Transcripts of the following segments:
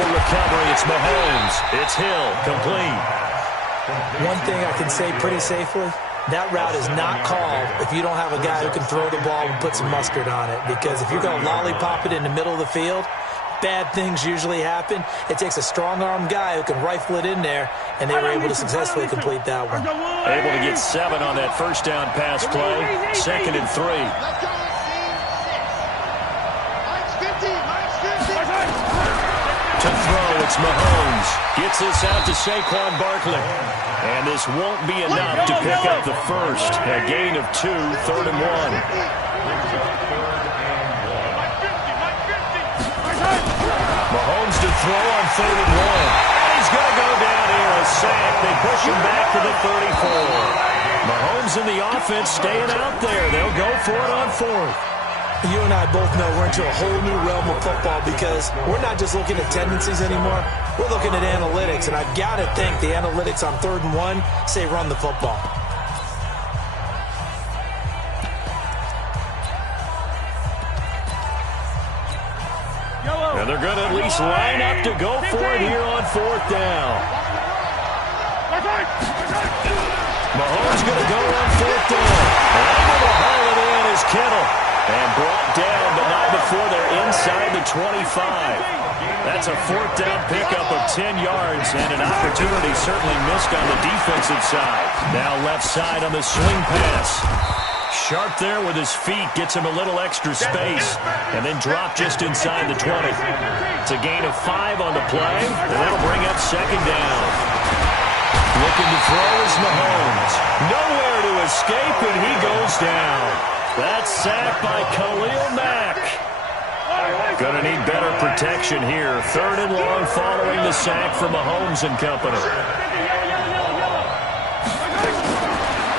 the recovery. It's Mahomes. It's Hill. Complete. One thing I can say pretty safely, that route is not called if you don't have a guy who can throw the ball and put some mustard on it. Because if you're going to lollipop it in the middle of the field, bad things usually happen. It takes a strong-arm guy who can rifle it in there, and they were able to successfully complete that one. Able to get 7 on that first down pass play. 2nd and 3. To throw, it's Mahomes. Gets this out to Saquon Barkley. And this won't be enough to pick up the first. A gain of 2, 3rd and 1. Mahomes to throw on 3rd and 1. And he's going to go down here. A sack. They push him back to the 34. Mahomes and the offense staying out there. They'll go for it on 4th. You and I both know we're into a whole new realm of football because we're not just looking at tendencies anymore. We're looking at analytics, and I've got to think the analytics on 3rd and 1 say run the football. And they're going to at least line up to go for it here on 4th down. Mahomes going to go on 4th down. And able to haul it in is Kittle. And brought down, but not before they're inside the 25. That's a 4th down pickup of 10 yards, and an opportunity certainly missed on the defensive side. Now left side on the swing pass. Sharp there with his feet, gets him a little extra space, and then drop just inside the 20. It's a gain of 5 on the play, and that'll bring up 2nd down. Looking to throw is Mahomes. Nowhere to escape, and he goes down. That's sacked by Khalil Mack. Gonna need better protection here. 3rd and long following the sack from Mahomes and company.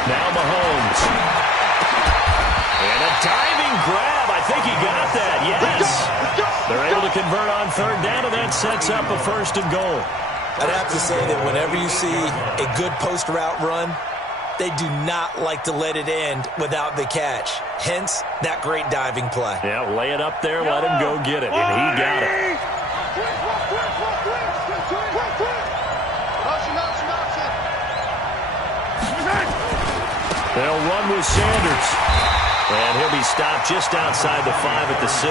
Now Mahomes. And a diving grab. I think he got that. Yes. They're able to convert on 3rd down, and that sets up a 1st and goal. I'd have to say that whenever you see a good post route run, they do not like to let it end without the catch. Hence, that great diving play. Yeah, lay it up there, let him go get it, and he got it. They'll run with Sanders. And he'll be stopped just outside the 5 at the 6.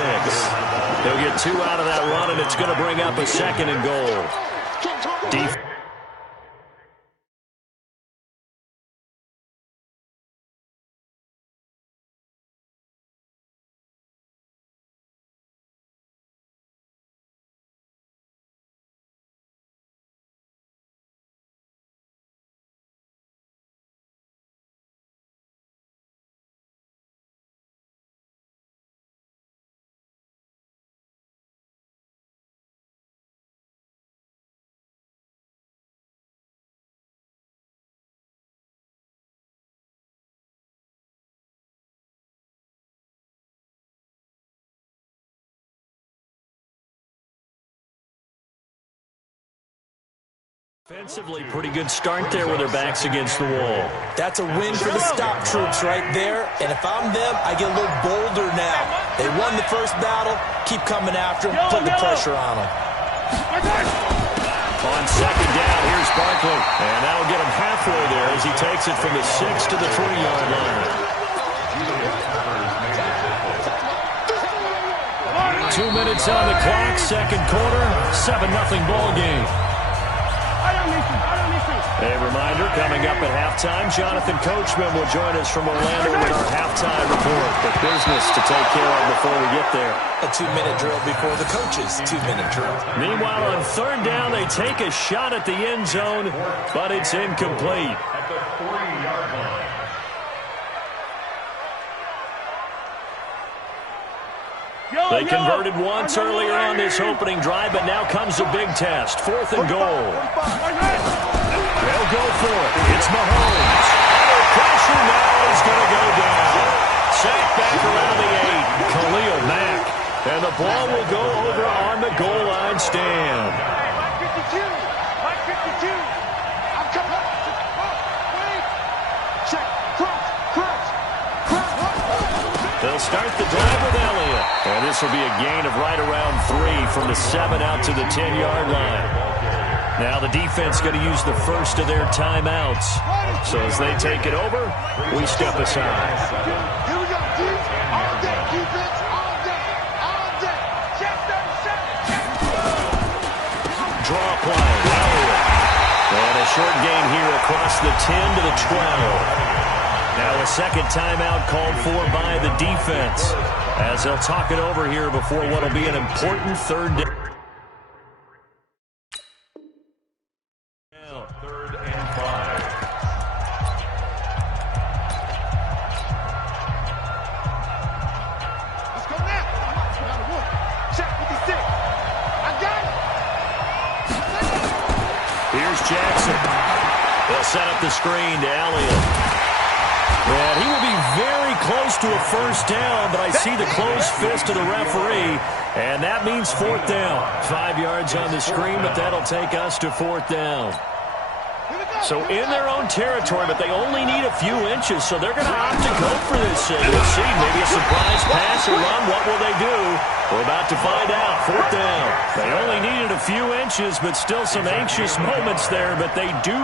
He'll get 2 out of that run, and it's going to bring up a 2nd and goal. Offensively, pretty good start there with their backs against the wall. That's a win for the stop troops right there. And if I'm them, I get a little bolder now. They won the first battle. Keep coming after them. Put the pressure on them. On 2nd down, here's Barkley. And that'll get him halfway there as he takes it from the 6 to the 3-yard line. 2 minutes on the clock, 2nd quarter, 7-0 ball game. A reminder, coming up at halftime, Jonathan Coachman will join us from Orlando with our halftime report. But business to take care of before we get there. A 2-minute drill before the coach's 2-minute drill. Meanwhile, on 3rd down, they take a shot at the end zone, but it's incomplete. At the 40-yard line. They converted once earlier on this opening drive, but now comes a big test. 4th and goal. They'll go for it. It's Mahomes. Under pressure now. He's going to go down. Sacked back around the 8. Khalil Mack. And the ball will go over on the goal line stand. They'll start the drive with Elliott. And this will be a gain of right around 3 from the 7 out to the 10-yard line. Now the defense going to use the first of their timeouts. So as they take it over, we step aside. Here we go, dudes. All day, defense, all day, all day. Check 37. Draw play. And a short gain here across the 10 to the 12. Now a second timeout called for by the defense as they'll talk it over here before what will be an important third down. Third and 5. Let's go now. Another one. Check 56. I got it. Here's Jackson. They'll set up the screen to Elliott. And he will be very close to a first down, but I see the closed fist of the referee, and that means fourth down. 5 yards on the screen, but that'll take us to fourth down. So in their own territory, but they only need a few inches, so they're going to opt to go for this. We'll see, maybe a surprise pass or run. What will they do? We're about to find out. Fourth down. They only needed a few inches, but still some anxious moments there, but they do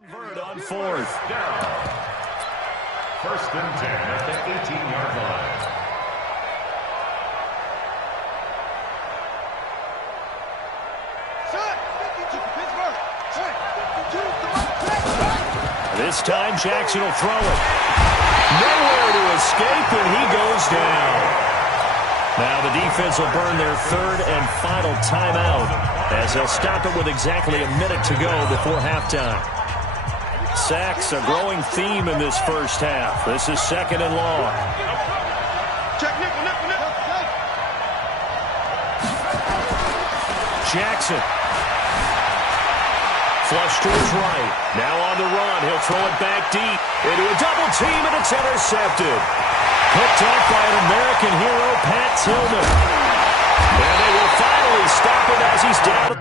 convert on fourth. First and 10 at the 18-yard line. This time, Jackson will throw it. Nowhere to escape, and he goes down. Now the defense will burn their third and final timeout as they'll stop it with exactly a minute to go before halftime. Sacks, a growing theme in this first half. This is second and long. Jackson. Flush to his right. Now on the run. He'll throw it back deep into a double team, and it's intercepted. Picked off by an American hero, Pat Tillman. And they will finally stop him as he's down.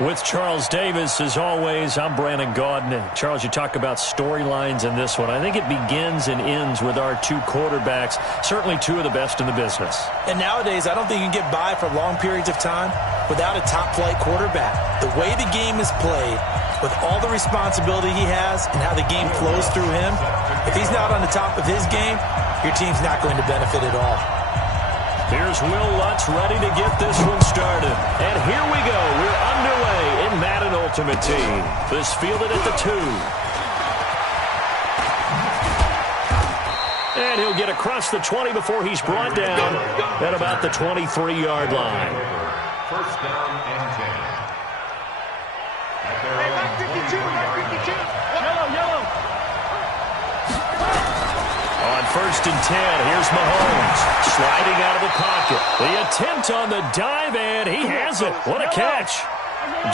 With Charles Davis, as always, I'm Brandon Gaudin. Charles, you talk about storylines in this one. I think it begins and ends with our two quarterbacks, certainly two of the best in the business. And nowadays, I don't think you can get by for long periods of time without a top-flight quarterback. The way the game is played, with all the responsibility he has and how the game flows through him, if he's not on the top of his game, your team's not going to benefit at all. Here's Will Lutz ready to get this one started. And here we go. We're underway in Madden Ultimate Team. This fielded at the 2. And he'll get across the 20 before he's brought down at about the 23-yard line. First down and 10. At their own 52. Yellow. On first and 10, here's Mahomes sliding out of the pocket. The attempt on the dive, and he has it. What a catch.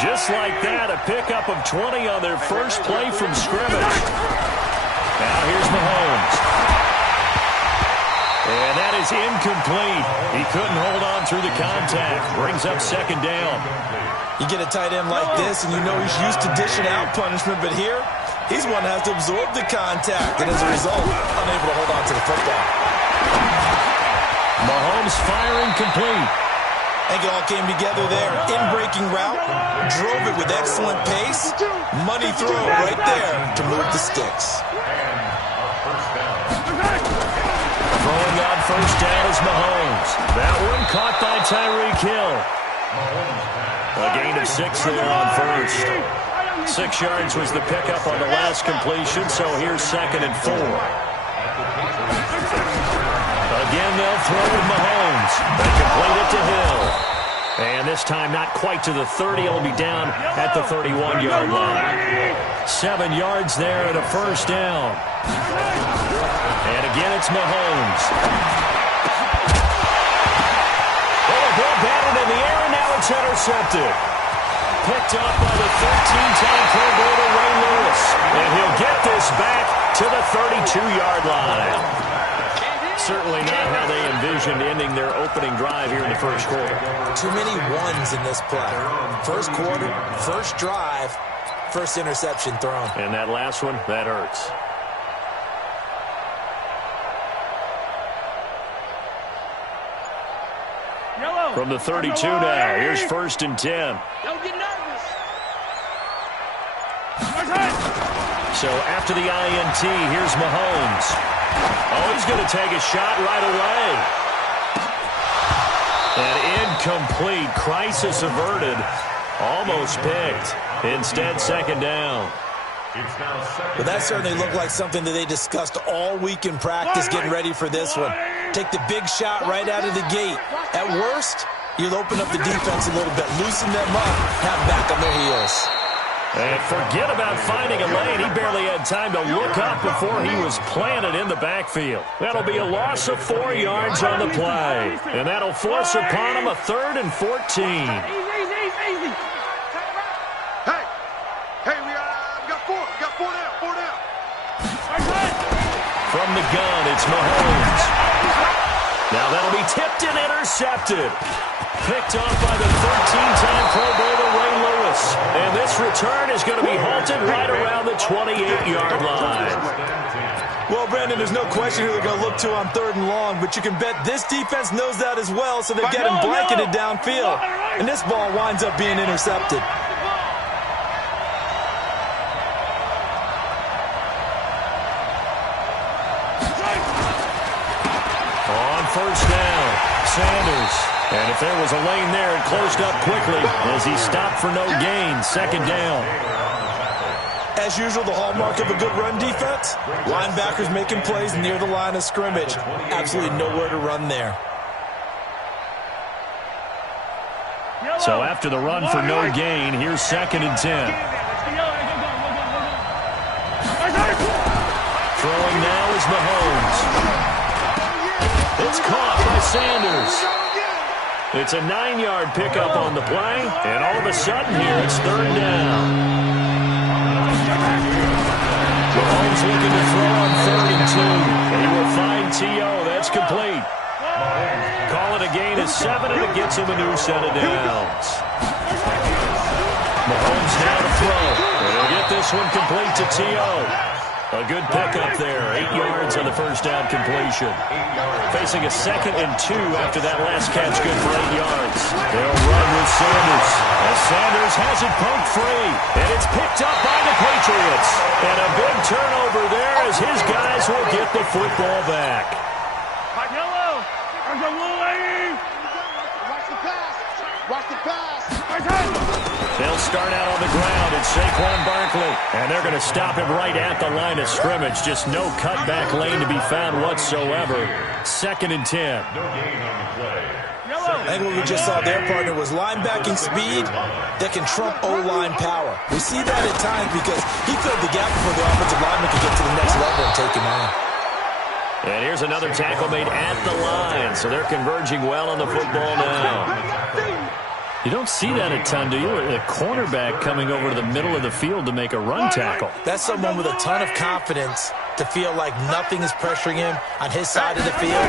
Just like that, a pickup of 20 on their first play from scrimmage. Now here's Mahomes. And that is incomplete. He couldn't hold on through the contact. Brings up second down. You get a tight end like this, and you know he's used to dishing out punishment, but here, he's one that has to absorb the contact, and as a result, unable to hold on to the football. Mahomes firing complete. I think it all came together there. In-breaking route, drove it with excellent pace. Money throw right there to move the sticks. Throwing on first down is Mahomes. That one caught by Tyreek Hill. A gain of 6 there on first. 6 yards was the pickup on the last completion, so here's 2nd and 4. Again, they'll throw with Mahomes. They complete it to Hill. And this time not quite to the 30. It'll be down at the 31-yard line. 7 yards there and a first down. And again, it's Mahomes. Oh, a ball batted in the air, and now it's intercepted. Picked up by the 13-time Pro Bowler Ray Lewis. And he'll get this back to the 32-yard line. Certainly not how they envisioned ending their opening drive here in the first quarter. Too many ones in this play. First quarter, first drive, first interception thrown. And that last one, that hurts. From the 32 now, here's 1st and 10. Don't get nervous. So after the INT, here's Mahomes. Oh, he's going to take a shot right away. And incomplete. Crisis averted. Almost picked. Instead, 2nd down. But that certainly looked like something that they discussed all week in practice getting ready for this one. Take the big shot right out of the gate. At worst, you'll open up the defense a little bit, loosen them up, have them back on their heels. And forget about finding a lane. He barely had time to look up before he was planted in the backfield. That'll be a loss of 4 yards on the play. And that'll force upon him a 3rd and 14. Easy. Hey, we got 4. We got 4 down. From the gun, it's Mahomes. Now that'll be tipped and intercepted. Picked off by the 13-time Pro Bowler Ray Lewis. And this return is going to be halted right around the 28-yard line. Well, Brandon, there's no question who they're going to look to on 3rd and long, but you can bet this defense knows that as well, so they've got him blanketed downfield. And this ball winds up being intercepted. On first down, Sanders. And if there was a lane there, it closed up quickly as he stopped for no gain. 2nd down. As usual, the hallmark of a good run defense, linebackers making plays near the line of scrimmage. Absolutely nowhere to run there. So after the run for no gain, here's 2nd and 10. Throwing now is Mahomes. It's caught by Sanders. It's a 9-yard pickup on the play, and all of a sudden here it's 3rd down. Mahomes looking to throw on 3rd and 2. He will find T.O. That's complete. Call it a gain of 7, and it gets him a new set of downs. Mahomes now to throw. And he'll get this one complete to T.O. A good pickup there. 8 yards on the first down completion. Facing a 2nd and 2 after that last catch, good for 8 yards. They'll run with Sanders. As Sanders has it poked free. And it's picked up by the Patriots. And a big turnover there as his guys will get the football back. Watch the pass. They'll start out on the ground. It's Saquon Barkley. And they're going to stop him right at the line of scrimmage. Just no cutback lane to be found whatsoever. 2nd and 10. I think what we just saw there, partner, was linebacking speed that can trump O-line power. We see that at times because he filled the gap before the offensive lineman could get to the next level and take him on. And here's another tackle made at the line. So they're converging well on the football now. You don't see that a ton, do you? A cornerback coming over to the middle of the field to make a run tackle. That's someone with a ton of confidence to feel like nothing is pressuring him on his side of the field.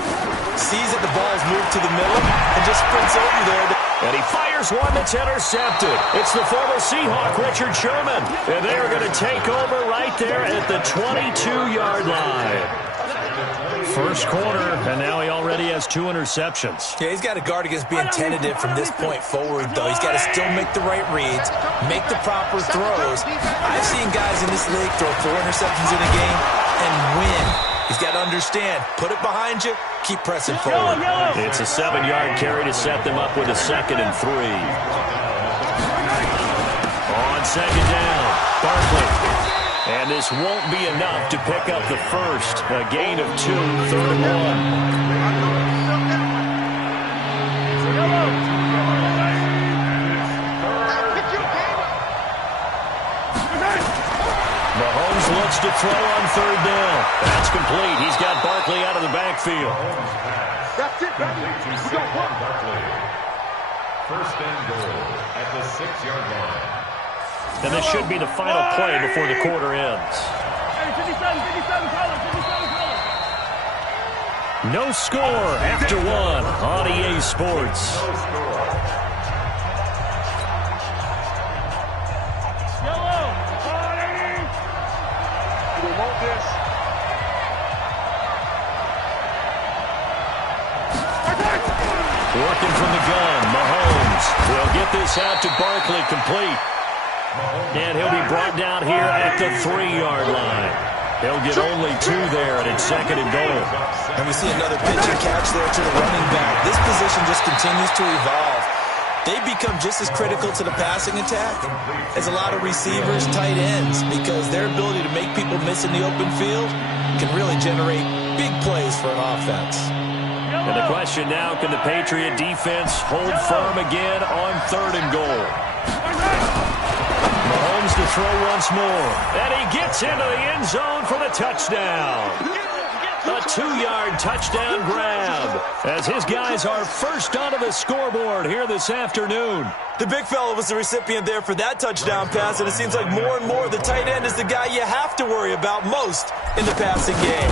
Sees that the ball's moved to the middle and just sprints over there. And he fires one that's intercepted. It's the former Seahawk, Richard Sherman. And they are going to take over right there at the 22-yard line. First quarter, and now he already has 2 interceptions. Yeah, he's got to guard against being tentative from this point forward, though. He's got to still make the right reads, make the proper throws. I've seen guys in this league throw 4 interceptions in a game and win. He's got to understand, put it behind you, keep pressing forward. It's a 7-yard carry to set them up with a 2nd and 3. On second down, Barkley. And this won't be enough to pick up the first. A gain of 2, 3rd and 1. Mahomes looks to throw on 3rd down. That's complete. He's got Barkley out of the backfield. That's it, baby. We got one. First and goal at the 6-yard line. And this should be the final play before the quarter ends. No score after 1 on EA Sports. We want this. Working from the gun, Mahomes will get this out to Barkley, complete. And he'll be brought down here at the 3-yard line. He'll get only 2 there, and it's 2nd and goal. And we see another pitch and catch there to the running back. This position just continues to evolve. They become just as critical to the passing attack as a lot of receivers, tight ends, because their ability to make people miss in the open field can really generate big plays for an offense. And the question now, can the Patriot defense hold firm again on 3rd and goal? Mahomes to throw once more. And he gets into the end zone for the touchdown. A 2-yard touchdown grab as his guys are first onto the scoreboard here this afternoon. The big fella was the recipient there for that touchdown pass, and it seems like more and more the tight end is the guy you have to worry about most in the passing game.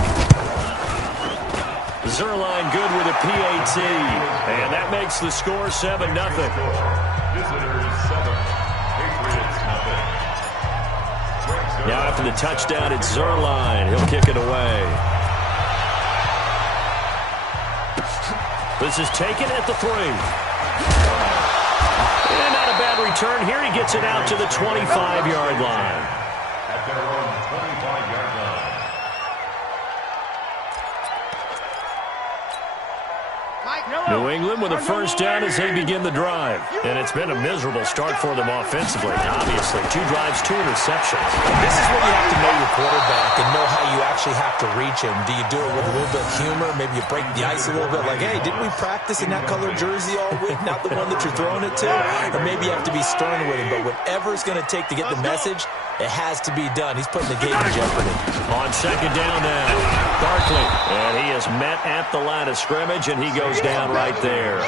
Zerline good with a PAT, and that makes the score 7-0. Visitors 7, Patriots nothing. Now after the touchdown, it's Zerline. He'll kick it away. This is taken at the 3. And not a bad return here. He gets it out to the 25-yard line. At their own 25-yard line. New England with a first down as they begin the drive. And it's been a miserable start for them offensively. Obviously, 2 drives, 2 interceptions. This is where you have to know your quarterback and know how you actually have to reach him. Do you do it with a little bit of humor? Maybe you break the ice a little bit, like, hey, didn't we practice in that colored jersey all week, not the one that you're throwing it to? Or maybe you have to be stern with him. But whatever it's going to take to get the message, it has to be done. He's putting the game in jeopardy. On second down now, Barkley. And he is met at the line of scrimmage, and he goes down right there.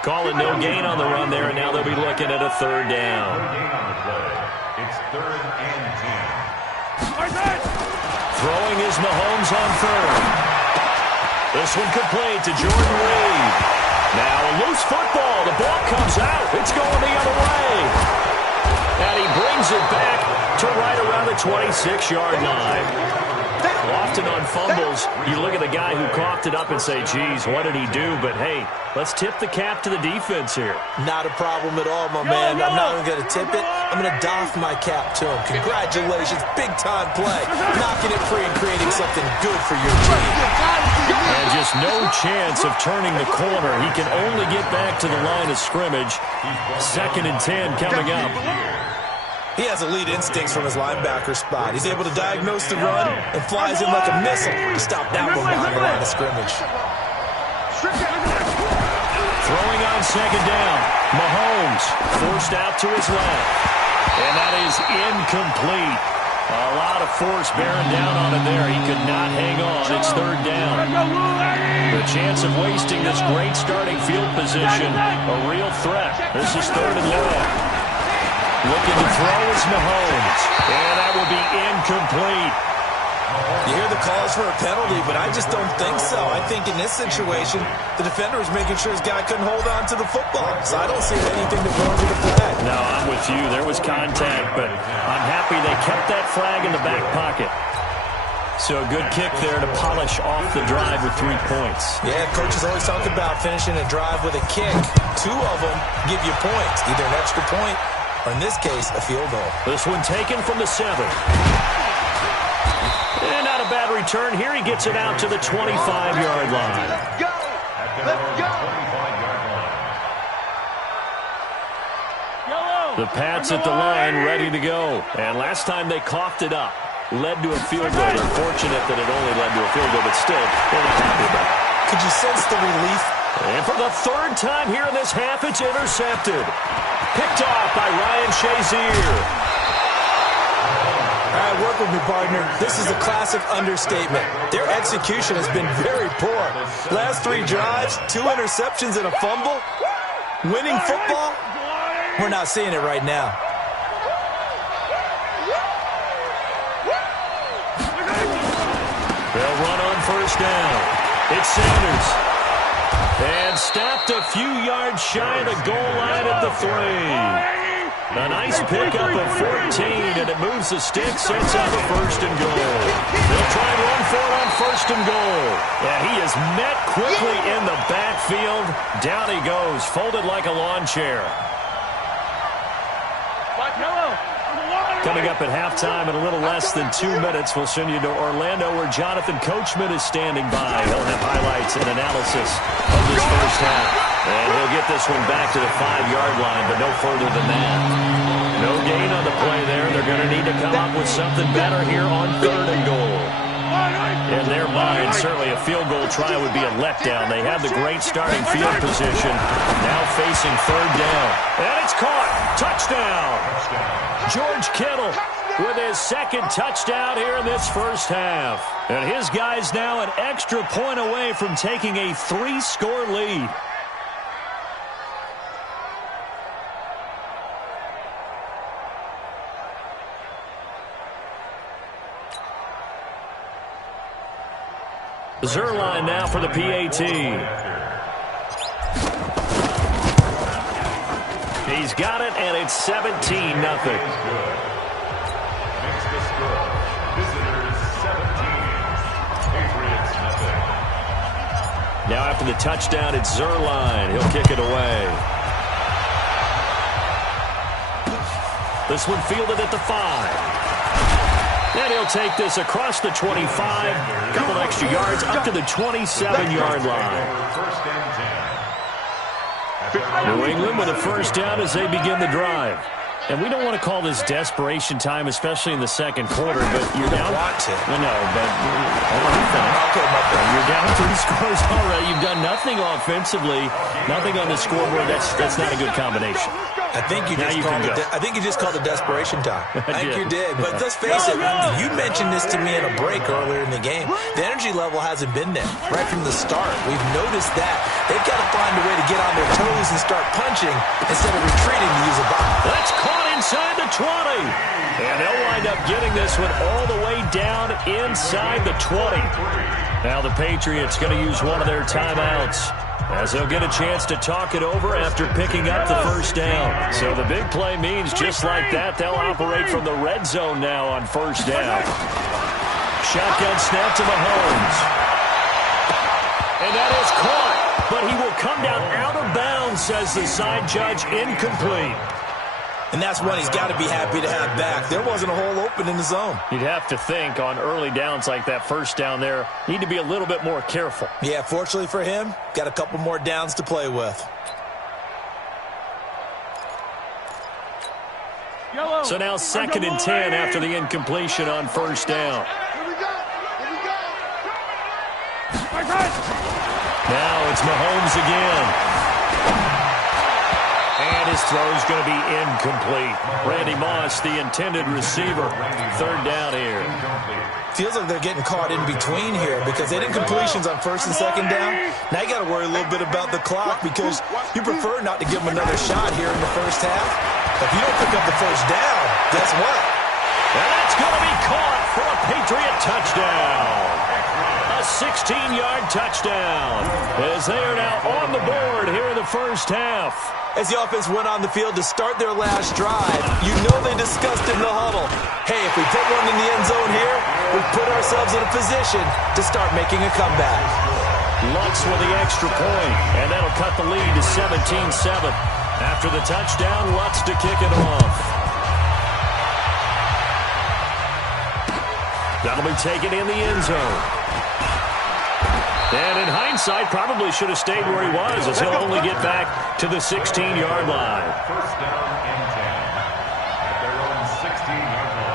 Calling no gain on the run there, and now they'll be looking at a 3rd down. It's 3rd and 10. Throwing is Mahomes on 3rd. This one complete to Jordan Reed. Now a loose football. The ball comes out. It's going the other way. And he brings it back to right around the 26-yard line. Often on fumbles, you look at the guy who coughed it up and say, geez, what did he do? But, hey, let's tip the cap to the defense here. Not a problem at all, my man. I'm not even going to tip it. I'm going to doff my cap to him. Congratulations. Big-time play. Knocking it free and creating something good for your team. And just no chance of turning the corner. He can only get back to the line of scrimmage. 2nd and 10 coming up. He has elite instincts from his linebacker spot. He's able to diagnose the run and flies in like a missile to stop that one behind the line of scrimmage. Throwing on second down. Mahomes forced out to his left. And that is incomplete. A lot of force bearing down on him there. He could not hang on. It's 3rd down. The chance of wasting this great starting field position, a real threat. This is 3rd and long. Looking to throw is Mahomes. And that will be incomplete. You hear the calls for a penalty, but I just don't think so. I think in this situation, the defender was making sure his guy couldn't hold on to the football. So I don't see anything that warranted a flag. No, I'm with you. There was contact, but I'm happy they kept that flag in the back pocket. So a good kick there to polish off the drive with 3 points. Yeah, coaches always talk about finishing a drive with a kick. 2 of them give you points, either an extra point or, in this case, a field goal. This one taken from the 7. And not a bad return. Here he gets it out to the 25-yard line. Let's go! Let's go! The Pats at the line, ready to go. And last time they coughed it up. Led to a field goal. They're fortunate that it only led to a field goal, but still, they're not happy about it. Could you sense the relief? And for the 3rd time here in this half, it's intercepted. Picked off by Ryan Shazier. All right, work with me, partner. This is a classic understatement. Their execution has been very poor. Last 3 drives, 2 interceptions and a fumble. Winning football? We're not seeing it right now. They'll run on 1st down. It's Sanders. And stopped a few yards shy of the goal line at the 3. A nice pickup of 14, and it moves the stick, sets up a 1st and goal. They'll try and run for it on 1st and goal. Yeah, he is met quickly in the backfield. Down he goes, folded like a lawn chair. Coming up at halftime in a little less than 2 minutes, we'll send you to Orlando where Jonathan Coachman is standing by. He'll have highlights and analysis of this 1st half. And he'll get this one back to the 5-yard line, but no further than that. No gain on the play there. They're going to need to come up with something better here on 3rd and goal. In their mind, certainly a field goal try would be a letdown. They have the great starting field position. Now facing 3rd down. And it's caught. Touchdown. George Kittle with his 2nd touchdown here in this 1st half. And his guys now an extra point away from taking a 3-score lead. Zerline now for the PAT. He's got it, and it's 17-0. Makes the score. Visitors 17. Patriots nothing. Now after the touchdown, it's Zerline. He'll kick it away. This one fielded at the 5. And he'll take this across the 25, a couple extra yards, up to the 27-yard line. New England with a 1st down as they begin the drive. And we don't want to call this desperation time, especially in the 2nd quarter, but you're down. Want to. No, but you're down 3 scores already. You've done nothing offensively, nothing on the scoreboard. That's not a good combination. I think you just called it desperation time. I think you did. But let's face it, you mentioned this to me in a break earlier in the game. The energy level hasn't been there right from the start. We've noticed that. They've got to find a way to get on their toes and start punching instead of retreating to use a body. That's caught inside the 20. And they'll wind up getting this one all the way down inside the 20. Now the Patriots going to use one of their timeouts, as they'll get a chance to talk it over after picking up the 1st down. So the big play means just like that, they'll operate from the red zone now on 1st down. Shotgun snap to Mahomes. And that is caught, but he will come down out of bounds, says the side judge, incomplete. And that's one he's got to be happy to have back. There wasn't a hole open in the zone. You'd have to think on early downs like that 1st down there, need to be a little bit more careful. Yeah, fortunately for him, got a couple more downs to play with. So now 2nd and 10 after the incompletion on 1st down. Here we go. Here we go. Now it's Mahomes again. And his throw's going to be incomplete. Randy Moss, the intended receiver. 3rd down here. Feels like they're getting caught in between here because they did completions on 1st and 2nd down. Now you got to worry a little bit about the clock because you prefer not to give them another shot here in the 1st half. If you don't pick up the 1st down, guess what? And that's going to be caught for a Patriot touchdown. A 16-yard touchdown as they are now on the board here in the first half. As the offense went on the field to start their last drive, you know they discussed in the huddle, hey, if we put one in the end zone here, we put ourselves in a position to start making a comeback. Lutz with the extra point, and that'll cut the lead to 17-7. After the touchdown, Lutz to kick it off. That'll be taken in the end zone. And in hindsight, probably should have stayed where he was, as he'll only get back to the 16-yard line. First down and 10 at their own 16-yard line.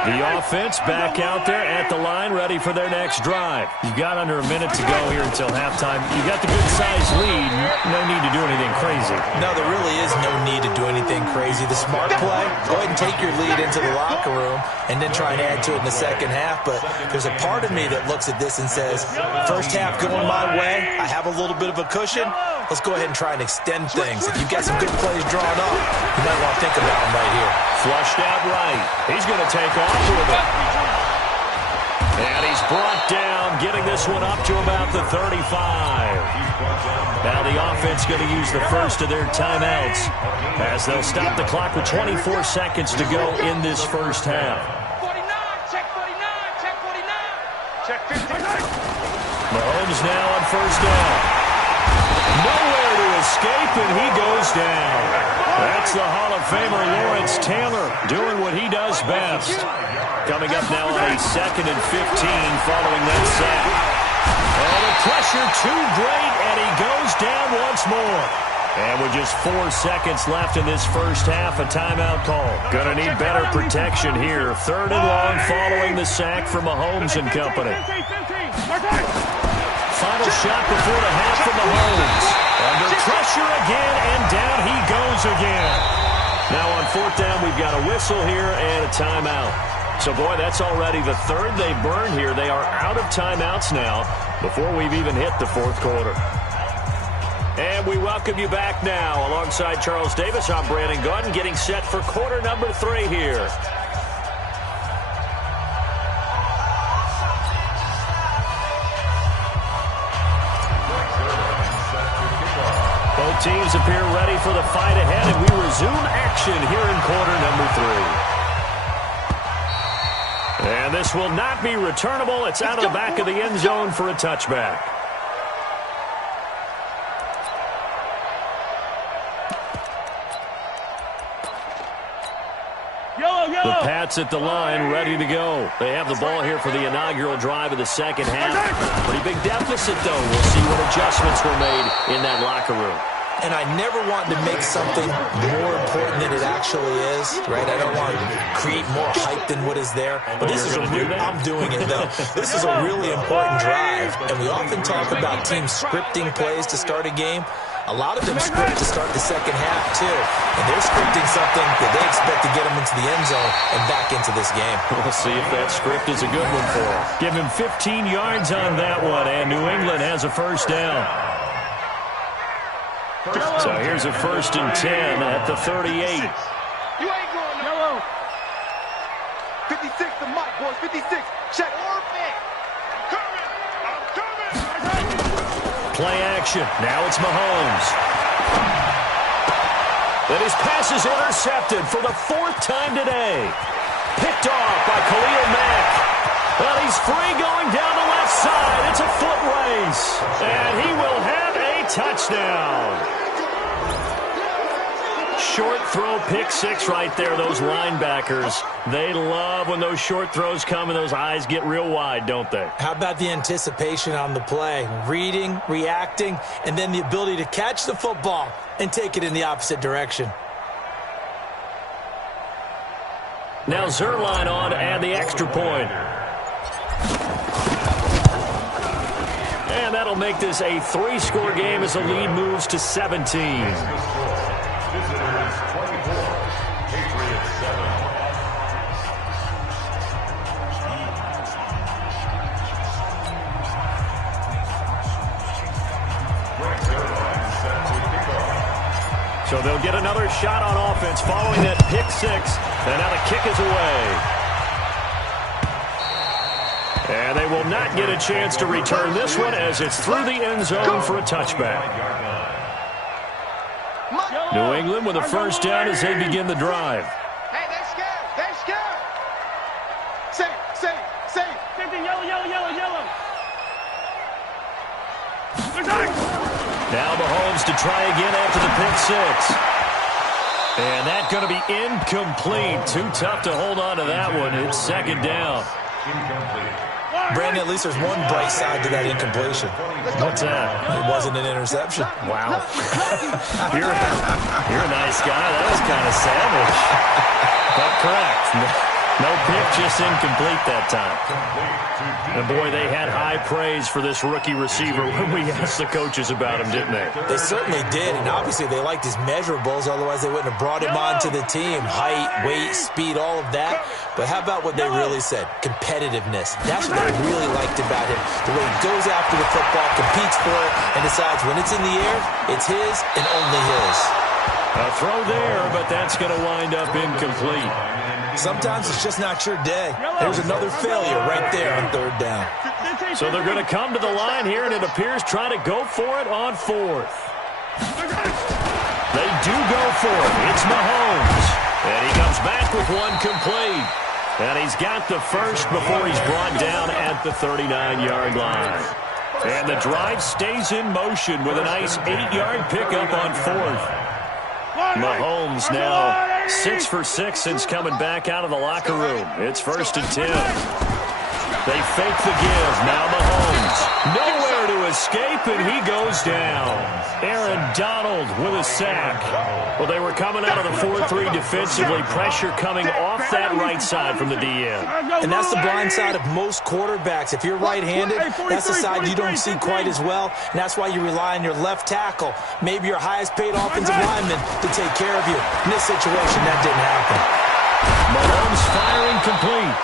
The offense back out there at the line, ready for their next drive. You've got under a minute to go here until halftime. You've got the good-sized lead. No need to do anything crazy. No, there really is no need to do anything crazy. The smart play, go ahead and take your lead into the locker room and then try and add to it in the second half. But there's a part of me that looks at this and says, first half going my way, I have a little bit of a cushion. Let's go ahead and try and extend things. If you've got some good plays drawn up, you might want to think about them right here. Flushed out right. He's going to take off with it. And he's brought down, getting this one up to about the 35. Now the offense going to use the first of their timeouts as they'll stop the clock with 24 seconds to go in this first half. 49, check 49, check 49. Check 59. Mahomes now on first down. Nowhere to escape, and he goes down. That's the Hall of Famer Lawrence Taylor doing what he does best. Coming up now on a 2nd and 15 following that sack. And the pressure too great, and he goes down once more. And with just 4 seconds left in this first half, a timeout call. Gonna need better protection here. 3rd and long following the sack for Mahomes and company. Final shot before the half from Mahomes. Under pressure again, and down he goes again. Now on 4th down, we've got a whistle here and a timeout. So, boy, that's already the 3rd they burned here. They are out of timeouts now before we've even hit the 4th quarter. And we welcome you back now. Alongside Charles Davis, I'm Brandon Gordon, getting set for quarter number 3 here. Both teams appear ready for the fight ahead, and we resume action here in quarter number 3. And this will not be returnable. It's out of the back of the end zone for a touchback. The Pats at the line, ready to go. They have the ball here for the inaugural drive of the second half. Pretty big deficit, though. We'll see what adjustments were made in that locker room. And I never want to make something more important than it actually is, right? I don't want to create more hype than what is there. But this is I'm doing it, though. This is a really important drive. And we often talk about teams scripting plays to start a game. A lot of them script to start the second half, too. And they're scripting something that they expect to get them into the end zone and back into this game. We'll see if that script is a good one for them. Give him 15 yards on that one, and New England has a first down. So here's a 1st and 10 at the 38. You ain't going yellow. 56 to Mike, boys. 56. Check. Orbit. I'm coming. Play action. Now it's Mahomes. And his pass is intercepted for the 4th time today. Picked off by Khalil Mack. But he's free going down the left side. It's a foot race. And he will have a touchdown. Short throw, pick 6 right there. Those linebackers, they love when those short throws come and those eyes get real wide, don't they? How about the anticipation on the play? Reading, reacting, and then the ability to catch the football and take it in the opposite direction. Now Zerline on and the extra point. And that'll make this a 3-score game as the lead moves to 17. Visitors 24, Patriots 7. So they'll get another shot on offense following that pick 6. And now the kick is away. And they will not get a chance to return this one as it's through the end zone for a touchback. New England with a first down as they begin the drive. Hey, they're scared. They're scared. Say. Yellow. Now Mahomes to try again after the pick six. And that's going to be incomplete. Too tough to hold on to that one. It's second down. Brandon, at least there's one bright side to that incompletion. What's that? It wasn't an interception. Wow. You're a nice guy. That was kind of savage. But correct. No pick, just incomplete that time. And boy, they had high praise for this rookie receiver when we asked the coaches about him, didn't they? They certainly did, and obviously they liked his measurables, otherwise they wouldn't have brought him onto the team. Height, weight, speed, all of that. But how about what they really said? Competitiveness. That's what they really liked about him. The way he goes after the football, competes for it, and decides when it's in the air, it's his and only his. A throw there, but that's going to wind up incomplete. Sometimes it's just not your day. There's another failure right there on third down. So they're going to come to the line here, and it appears trying to go for it on fourth. They do go for it. It's Mahomes. And he comes back with one complete. And he's got the first before he's brought down at the 39-yard line. And the drive stays in motion with a nice 8-yard pickup on fourth. Mahomes now 6 for 6 since coming back out of the locker room. It's 1st and 10. They fake the give. Now Mahomes. Nowhere to escape, and he goes down. Aaron Donald with a sack. Well, they were coming out of the 4-3 defensively. Pressure coming off that right side from the DN. And that's the blind side of most quarterbacks. If you're right-handed, that's the side you don't see quite as well. And that's why you rely on your left tackle, maybe your highest-paid offensive lineman, to take care of you. In this situation, that didn't happen. Mahomes firing complete.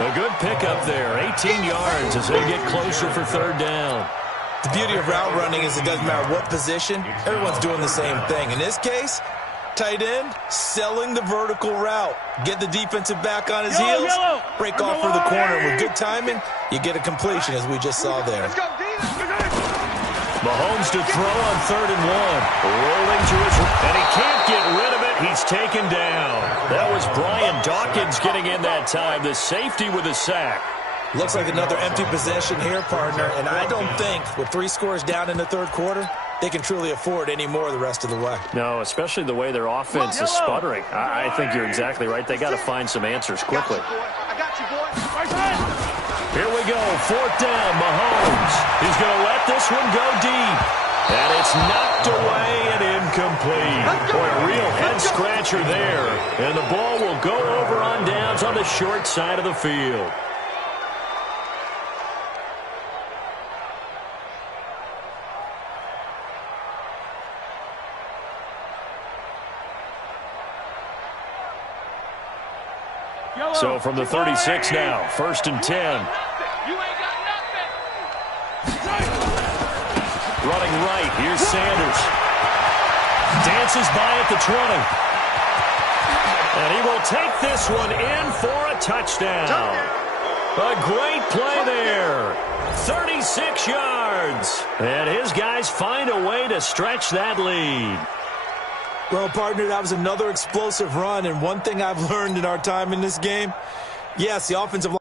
A good pickup there, 18 yards as they get closer for third down. The beauty of route running is it doesn't matter what position, everyone's doing the same thing. In this case, tight end, selling the vertical route. Get the defensive back on his heels, break off for the corner. With good timing, you get a completion, as we just saw there. Mahomes to throw on 3rd and 1. Rolling to his right, and he can't get rid of it. He's taken down. That was Brian Dawkins getting in that time. The safety with a sack. Looks like another empty possession here, partner. And I don't think, with 3 scores down in the third quarter, they can truly afford any more the rest of the way. No, especially the way their offense is sputtering. I think you're exactly right. They got to find some answers quickly. I got you, boy. Here we go. 4th down. Mahomes. He's going to let this one go deep. And it's knocked away and incomplete. Boy, a real head-scratcher there. And the ball will go over on downs on the short side of the field. So from the 36 now, 1st and 10. You ain't got nothing. Running right, here's Sanders. Dances by at the 20. And he will take this one in for a touchdown. A great play there. 36 yards. And his guys find a way to stretch that lead. Well, partner, that was another explosive run, and one thing I've learned in our time in this game, yes, the offensive line.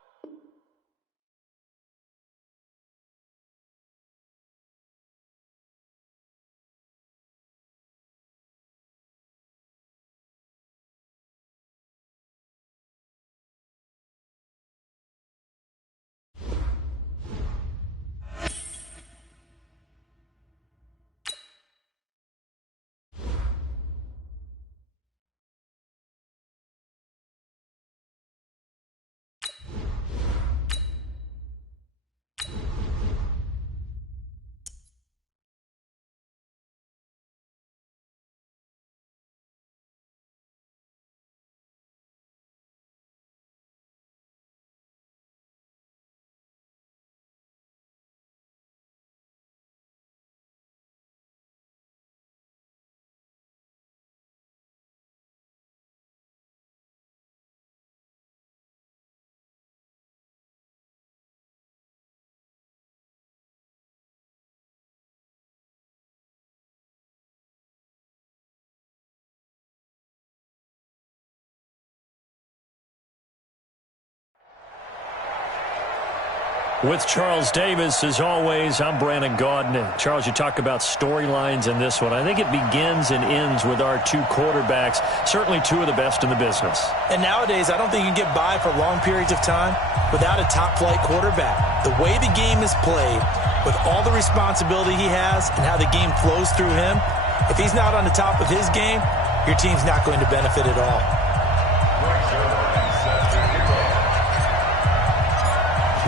With Charles Davis, as always, I'm Brandon Gaudin. Charles, you talk about storylines in this one. I think it begins and ends with our two quarterbacks, certainly two of the best in the business. And nowadays, I don't think you can get by for long periods of time without a top-flight quarterback. The way the game is played, with all the responsibility he has and how the game flows through him, if he's not on the top of his game, your team's not going to benefit at all.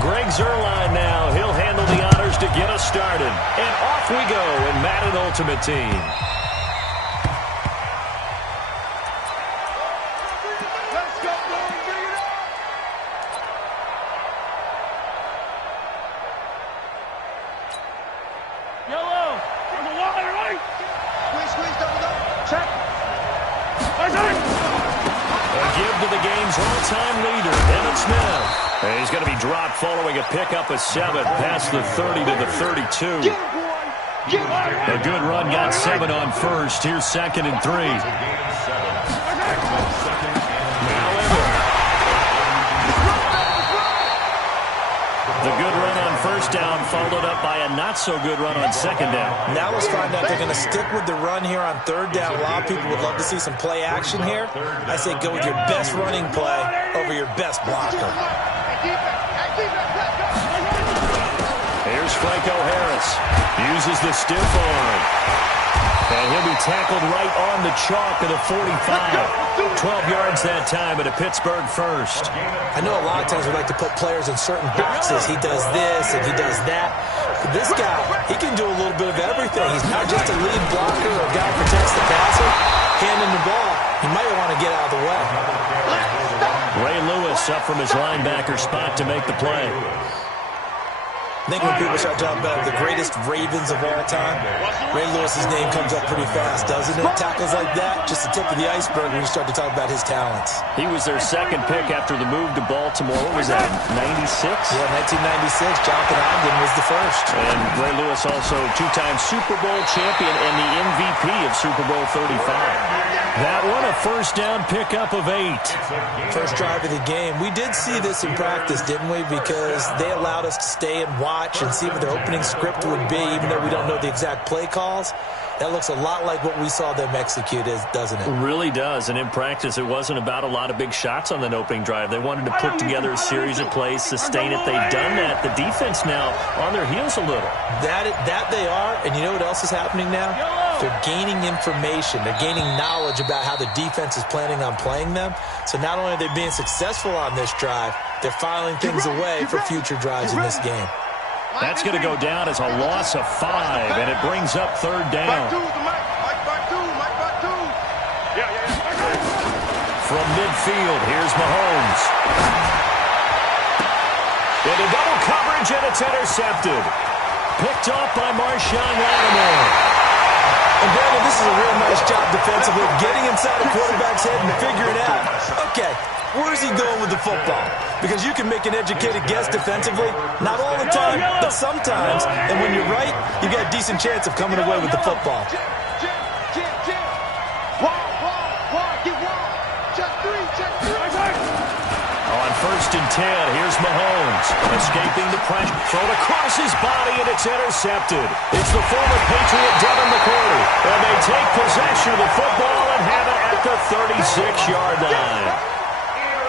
Greg Zuerlein now. He'll handle the honors to get us started. And off we go in Madden Ultimate Team. Let's go, boys. Bring it up. Yellow. On the wire, right? Squeeze, double up. Check. A give to the game's all-time leader, Emmitt Smith. And he's going to be dropped following a pickup of 7 past the 30 to the 32. Get him, boy. Get him. A good run got 7 on first. Here's 2nd and 3. The good run on first down followed up by a not-so-good run on 2nd down. Now let's find out if they're going to stick with the run here on 3rd down. A lot of people would love to see some play action here. I say go with your best running play over your best blocker. Here's Franco Harris. Uses the stiff arm. And he'll be tackled right on the chalk of the 45. 12 yards that time at a Pittsburgh first. I know a lot of times we like to put players in certain boxes. He does this and he does that. But this guy, he can do a little bit of everything. He's not just a lead blocker or a guy who protects the passer. Handing the ball, he might want to get out of the way. Ray Lewis up from his linebacker spot to make the play. I think when people start talking about the greatest Ravens of all time, Ray Lewis's name comes up pretty fast, doesn't it? Tackles like that, just the tip of the iceberg when you start to talk about his talents. He was their second pick after the move to Baltimore. What was that, 96? Yeah, 1996. Jonathan Ogden was the first. And Ray Lewis also two-time Super Bowl champion and the MVP of Super Bowl 35. That one, a first down pickup of 8. First drive of the game. We did see this in practice, didn't we? Because they allowed us to stay and watch and see what their opening script would be, even though we don't know the exact play calls. That looks a lot like what we saw them execute, doesn't it? It really does. And in practice, it wasn't about a lot of big shots on that opening drive. They wanted to put together a series of plays, sustain it. They've done that. The defense now on their heels a little. That they are. And you know what else is happening now? They're gaining information. They're gaining knowledge about how the defense is planning on playing them. So not only are they being successful on this drive, they're filing things away for future drives in this game. That's going to go down as a loss of 5, and it brings up 3rd down. From midfield, here's Mahomes. Into double coverage, and it's intercepted. Picked off by Marshawn Lattimore. And Brandon, this is a real nice job defensively, getting inside a quarterback's head and figuring out, okay, where's he going with the football? Because you can make an educated guess defensively, not all the time, but sometimes. And when you're right, you got a decent chance of coming away with the football. On 1st and 10, here's Mahomes. Escaping the pressure. Thrown across his body, and it's intercepted. It's the former Patriot Devin McCourty. And they take possession of the football and have it at the 36-yard line.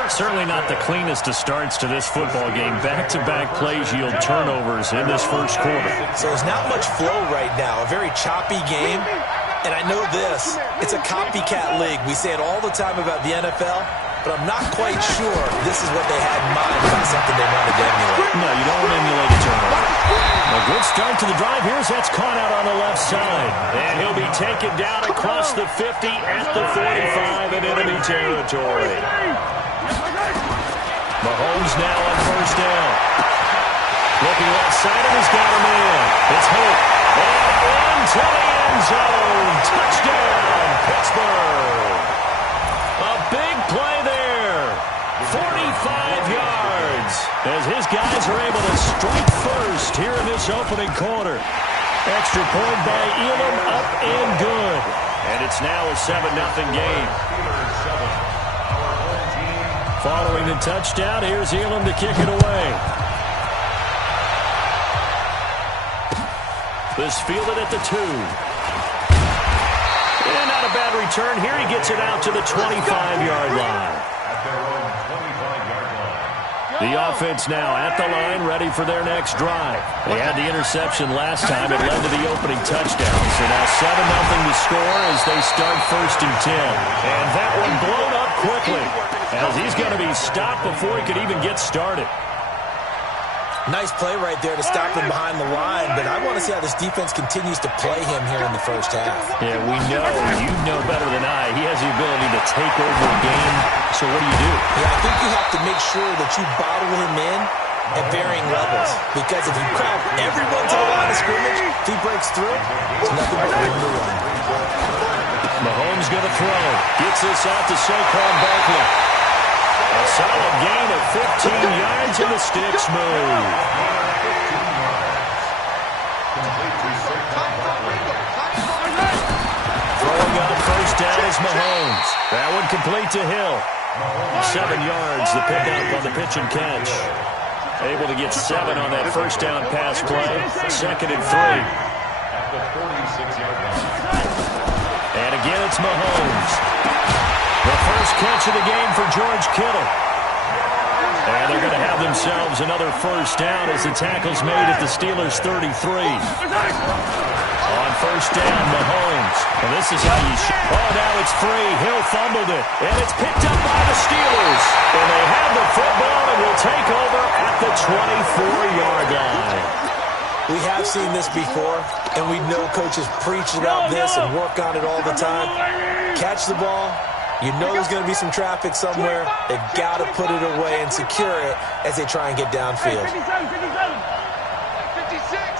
Certainly not the cleanest of starts to this football game. Back-to-back plays yield turnovers in this first quarter. So there's not much flow right now. A very choppy game. And I know this. It's a copycat league. We say it all the time about the NFL, but I'm not quite sure this is what they had in mind about something they wanted to emulate. No, you don't want to emulate a turnover. A good start to the drive. Here's that's caught out on the left side. And he'll be taken down across the 50 at the 45 in enemy territory. Mahomes now on 1st down. Looking left side, and he's got a man. It's Hope. And into the end zone. Touchdown, Pittsburgh. A big play there. 45 yards. As his guys are able to strike first here in this opening quarter. Extra point by Elam, up and good. And it's now a 7-0 game. Following the touchdown, here's Elam to kick it away. This fielded at the 2. And not a bad return here. He gets it out to the 25-yard line. At their own 25-yard line. The offense now at the line, ready for their next drive. They had the interception last time. It led to the opening touchdown. So now 7-0 to score as they start 1st and 10. And that one blown up quickly as he's going to be stopped before he could even get started. Nice play right there to stop him behind the line, but I want to see how this defense continues to play him here in the first half. Yeah, we know. You know better than I. He has the ability to take over a game. So what do you do? Yeah, I think you have to make sure that you bottle him in at varying levels, because if you crowd everyone to the line of scrimmage, if he breaks through, it's nothing but room to run. Mahomes going to throw. Gets this out to Saquon Barkley. A solid gain of 15 yards and the sticks move. Throwing up 1st down is Mahomes. That one complete to Hill. 7 yards, the pickup on the pitch and catch. Able to get 7 on that 1st down pass play. 2nd and 3. At the 46-yard line. And again, it's Mahomes. The first catch of the game for George Kittle. And they're going to have themselves another 1st down as the tackle's made at the Steelers' 33. On 1st down, Mahomes. And this is how you oh, now it's free. Hill fumbled it. And it's picked up by the Steelers. And they have the football and will take over at the 24-yard line. We have seen this before, and we know coaches preach about this and work on it all the time. Catch the ball. You know there's going to be some traffic somewhere. They've got to put it away and secure it as they try and get downfield. 56,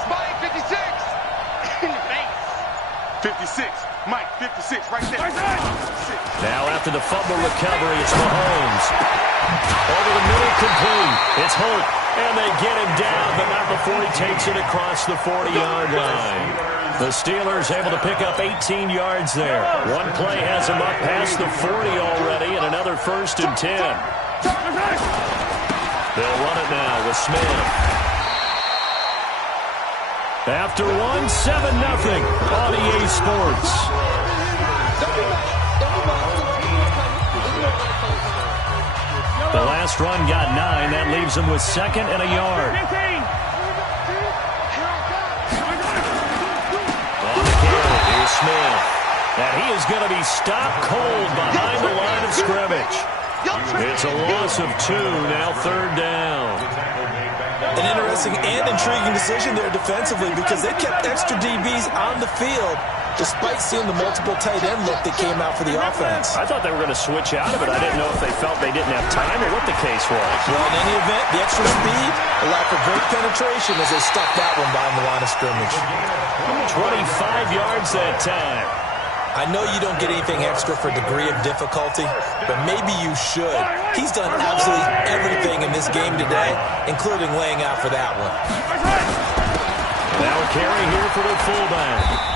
Mike, 56. In the face. 56, Mike, 56, right there. Now after the fumble recovery, it's Mahomes. Over the middle, complete. It's Holt, and they get him down, but not before he takes it across the 40-yard line. The Steelers able to pick up 18 yards there. One play has them up past the 40 already, and another 1st and 10. They'll run it now with Smith. After one, 7-0 on EA Sports. The last run got 9. That leaves them with 2nd and a yard. On the carry, here's Smith. And he is going to be stopped cold behind the line of scrimmage. It's a loss of 2, now 3rd down. An interesting and intriguing decision there defensively, because they kept extra DBs on the field despite seeing the multiple tight end look that came out for the offense. I thought they were going to switch out of it. I didn't know if they felt they didn't have time or what the case was. Well, in any event, the extra speed, the lack of break penetration as they stuck that one behind the line of scrimmage. 25 yards that time. I know you don't get anything extra for degree of difficulty, but maybe you should. He's done absolutely everything in this game today, including laying out for that one. Now a carry here for the fullback.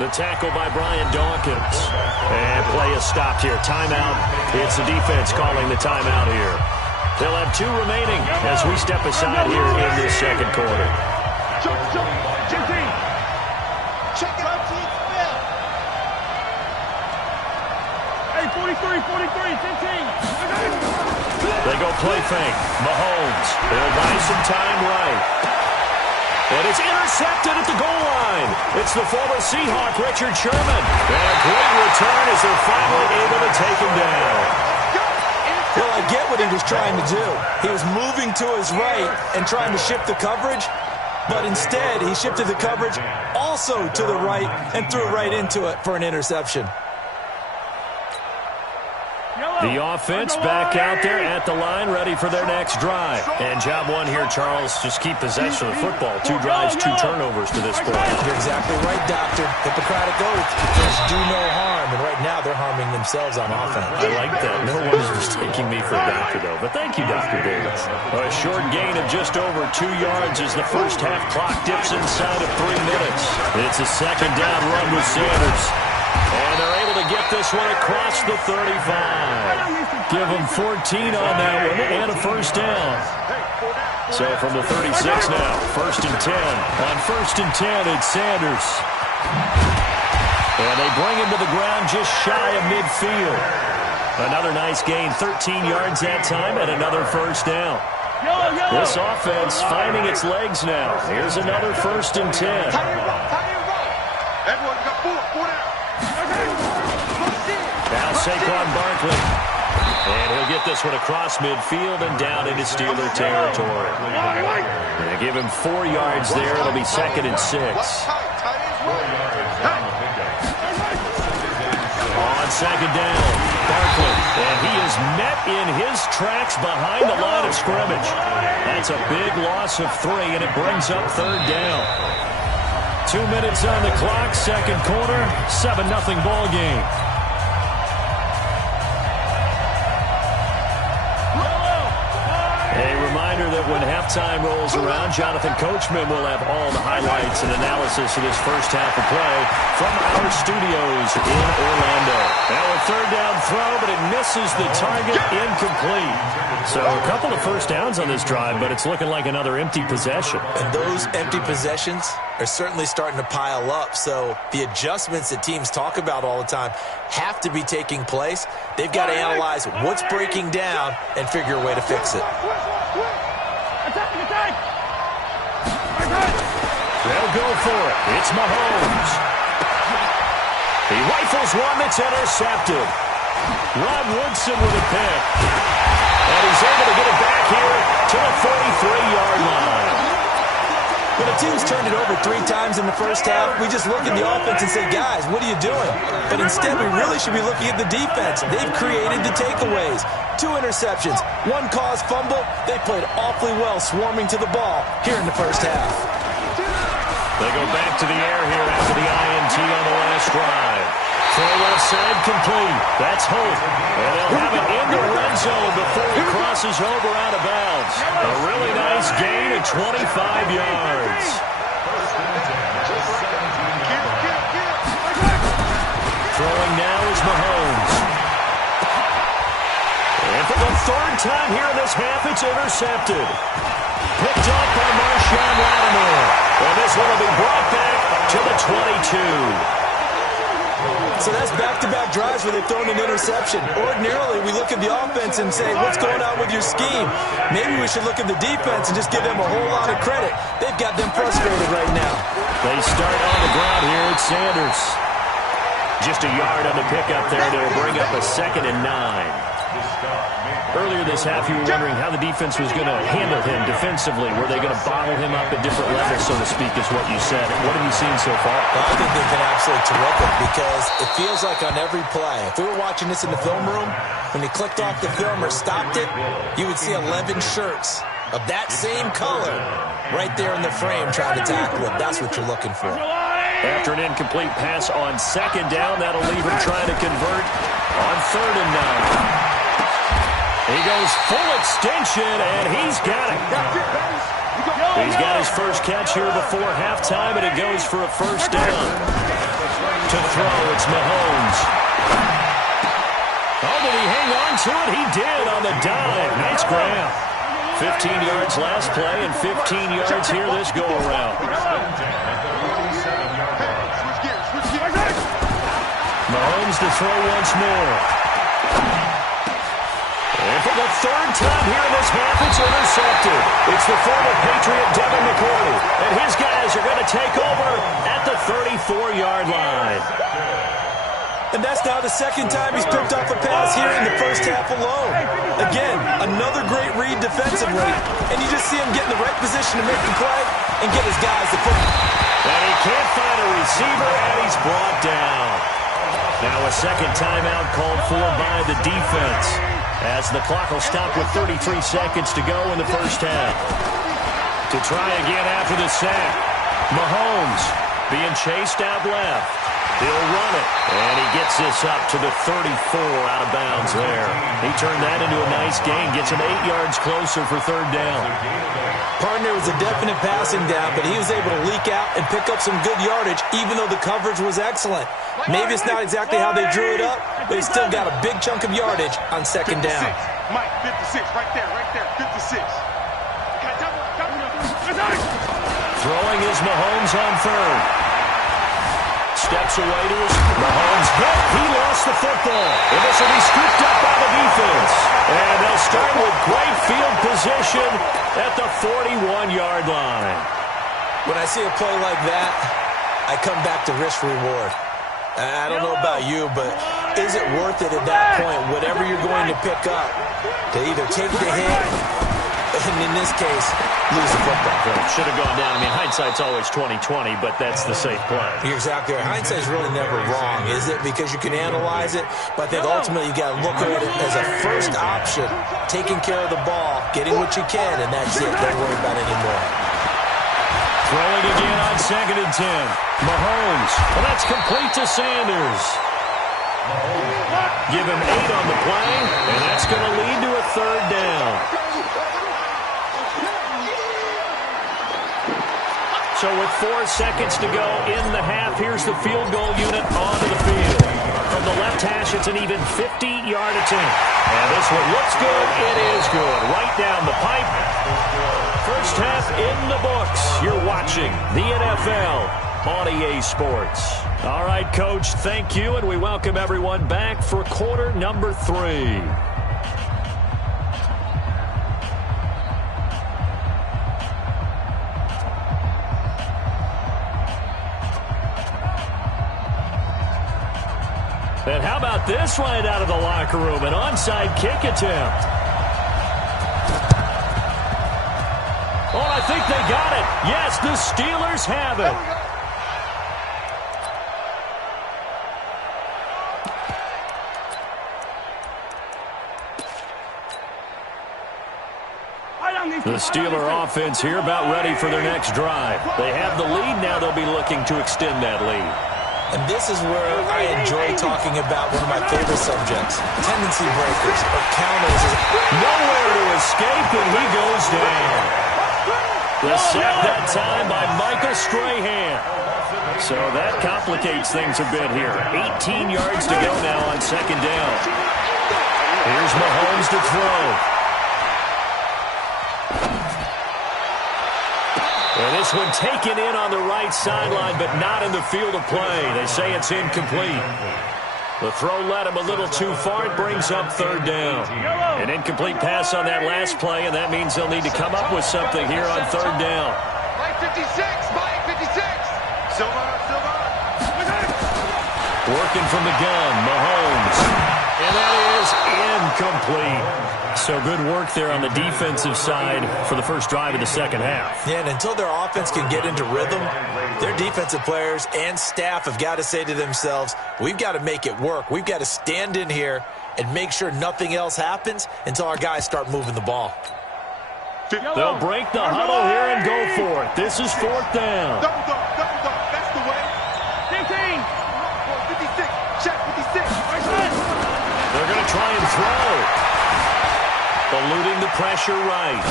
The tackle by Brian Dawkins. And play is stopped here. Timeout. It's the defense calling the timeout here. They'll have 2 remaining as we step aside here in this 2nd quarter. Check it out, Smith. Hey, 43, 15. They go play fake. Mahomes. They'll buy some time right. And it's intercepted at the goal line. It's the former Seahawk, Richard Sherman. And a great return as they're finally able to take him down. Well, I get what he was trying to do. He was moving to his right and trying to shift the coverage, but instead he shifted the coverage also to the right and threw right into it for an interception. The offense back out there at the line, ready for their next drive. And job one here, Charles, just keep possession of the football. 2 drives, 2 turnovers to this point. You're exactly right, Doctor. Hippocratic oath. Defense do no harm, and right now they're harming themselves on offense. I like that. No one is mistaking me for a doctor, though. But thank you, Dr. Davis. A short gain of just over 2 yards as the first half clock dips inside of 3 minutes. It's a 2nd down run with Sanders. And they're able to get this one across the 35. Give them 14 on that one and a first down. So from the 36 now, 1st and 10. On 1st and 10, it's Sanders. And they bring him to the ground just shy of midfield. Another nice gain, 13 yards that time, and another first down. This offense finding its legs now. Here's another 1st and 10. Everyone got four down. Now Saquon Barkley. And he'll get this one across midfield and down into Steeler territory. They give him 4 yards there. It'll be 2nd and 6. On 2nd down, Barkley. And he is met in his tracks behind the line of scrimmage. That's a big loss of 3, and it brings up 3rd down. 2 minutes on the clock, 2nd quarter, 7-0 ball game. A reminder that when halftime rolls around, Jonathan Coachman will have all the highlights and analysis of this first half of play from our studios in Orlando. Now a 3rd down throw, but it misses the target, incomplete. So a couple of first downs on this drive, but it's looking like another empty possession. And those empty possessions are certainly starting to pile up. So the adjustments that teams talk about all the time have to be taking place. They've got to analyze what's breaking down and figure a way to fix it. They'll go for it. It's Mahomes. He rifles one that's intercepted. Rod Woodson with a pick. And he's able to get it back here to the 43-yard line. When a team's turned it over 3 times in the first half, we just look at the offense and say, guys, what are you doing? But instead, we really should be looking at the defense. They've created the takeaways. 2 interceptions, 1 caused fumble. They played awfully well swarming to the ball here in the first half. They go back to the air here after the INT on the last drive. Throw left side complete. That's Hope. And they'll have it in the red zone before he crosses over out of bounds. A really nice gain of 25 yards. Throwing now is Mahomes. And for the 3rd time here in this half, it's intercepted. Picked up by Marshawn Lattimore. And this one will be brought back to the 22. So that's back-to-back drives where they've thrown an interception. Ordinarily, we look at the offense and say, what's going on with your scheme? Maybe we should look at the defense and just give them a whole lot of credit. They've got them frustrated right now. They start on the ground here. It's Sanders. Just a yard on the pickup there. They'll bring up a 2nd and 9. Earlier this half, you were wondering how the defense was going to handle him defensively. Were they going to bottle him up at different levels, so to speak, is what you said. What have you seen so far? Well, I think they've been absolutely terrific because it feels like on every play, if we were watching this in the film room, when he clicked off the film or stopped it, you would see 11 shirts of that same color right there in the frame trying to tackle it. That's what you're looking for. After an incomplete pass on 2nd down, that'll leave him trying to convert on 3rd and 9. He goes full extension, and he's got it. He's got his first catch here before halftime, and it goes for a first down. To throw, it's Mahomes. Oh, did he hang on to it? He did on the dive. Nice grab. 15 yards last play and 15 yards here this go-around. Mahomes to throw once more. And for the 3rd time here in this half, it's intercepted. It's the former Patriot Devin McCourty. And his guys are going to take over at the 34-yard line. And that's now the 2nd time he's picked up a pass here in the first half alone. Again, another great read defensively. And you just see him get in the right position to make the play and get his guys the football. And he can't find a receiver, and he's brought down. Now a 2nd timeout called for by the defense, as the clock will stop with 33 seconds to go in the first half. To try again after the sack, Mahomes being chased out left. He'll run it, and he gets this up to the 34 out of bounds there. He turned that into a nice gain, gets him 8 yards closer for third down. Partner was a definite passing down, but he was able to leak out and pick up some good yardage, even though the coverage was excellent. Maybe it's not exactly how they drew it up, but he still got a big chunk of yardage on second down. Mike, 56, right there, 56. Throwing is Mahomes on third. Steps away to his Mahomes hit. He lost the football. And this will be scooped up by the defense. And they'll start with great field position at the 41-yard line. When I see a play like that, I come back to risk-reward. I don't know about you, but is it worth it at that point, whatever you're going to pick up, to either take the hit, and in this case, lose the football? Should have gone down. I mean, hindsight's always 20/20, but that's the safe play. You're exactly right. Hindsight's really never wrong, is it? Because you can analyze it, but I think ultimately you got to look at it as a first option, taking care of the ball, getting what you can, and that's it. Don't worry about it anymore. Throwing again on 2nd and 10. Mahomes. Well, that's complete to Sanders. Give him 8 on the play, and that's going to lead to a third down. So with 4 seconds to go in the half, here's the field goal unit onto the field. From the left hash, it's an even 50-yard attempt. And this one looks good. It is good. Right down the pipe. First half in the books. You're watching the NFL on EA Sports. All right, Coach, thank you, and we welcome everyone back for quarter number 3. And how about this right out of the locker room? An onside kick attempt. Oh, I think they got it. Yes, the Steelers have it. The Steeler offense here about ready for their next drive. They have the lead. Now they'll be looking to extend that lead. And this is where I enjoy talking about one of my favorite subjects, tendency breakers or counters. Nowhere to escape, and he goes down. The sack that time by Michael Strahan. So that complicates things a bit here. 18 yards to go now on second down. Here's Mahomes to throw. And this one taken in on the right sideline, but not in the field of play. They say it's incomplete. The throw led him a little too far. It brings up third down. An incomplete pass on that last play, and that means they'll need to come up with something here on third down. Mike 56, Mike 56. Silva. Working from the gun, Mahomes. And that is incomplete. So good work there on the defensive side for the first drive of the second half. Yeah, and until their offense can get into rhythm, their defensive players and staff have got to say to themselves, we've got to make it work. We've got to stand in here and make sure nothing else happens until our guys start moving the ball. They'll break the huddle here and go for it. This is fourth down. Double dog. That's the way. 15. 56. Check 56. They're going to try and throw. Eluding the pressure right.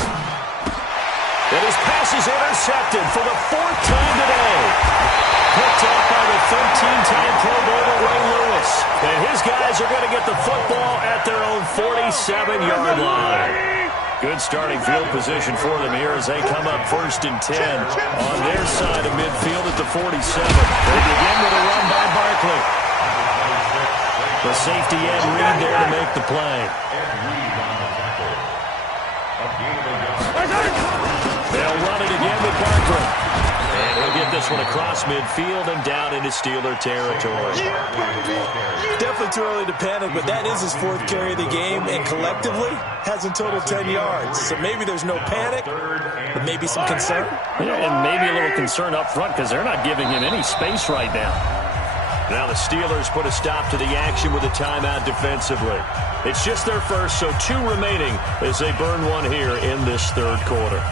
And his pass is intercepted for the 4th time today. Picked up by the 13-time Pro Bowler Ray Lewis. And his guys are going to get the football at their own 47-yard line. Good starting field position for them here as they come up 1st and 10 on their side of midfield at the 47. They begin with a run by Barkley. The safety end Reed there to make the play. They'll run it again with Barkley. And he'll get this one across midfield and down into Steeler territory. Definitely too early to panic, but that is his 4th carry of the game, and collectively has in total 10 yards. So maybe there's no panic, but maybe some concern. Yeah, and maybe a little concern up front because they're not giving him any space right now. Now the Steelers put a stop to the action with a timeout defensively. It's just their first, so 2 remaining as they burn one here in this third quarter.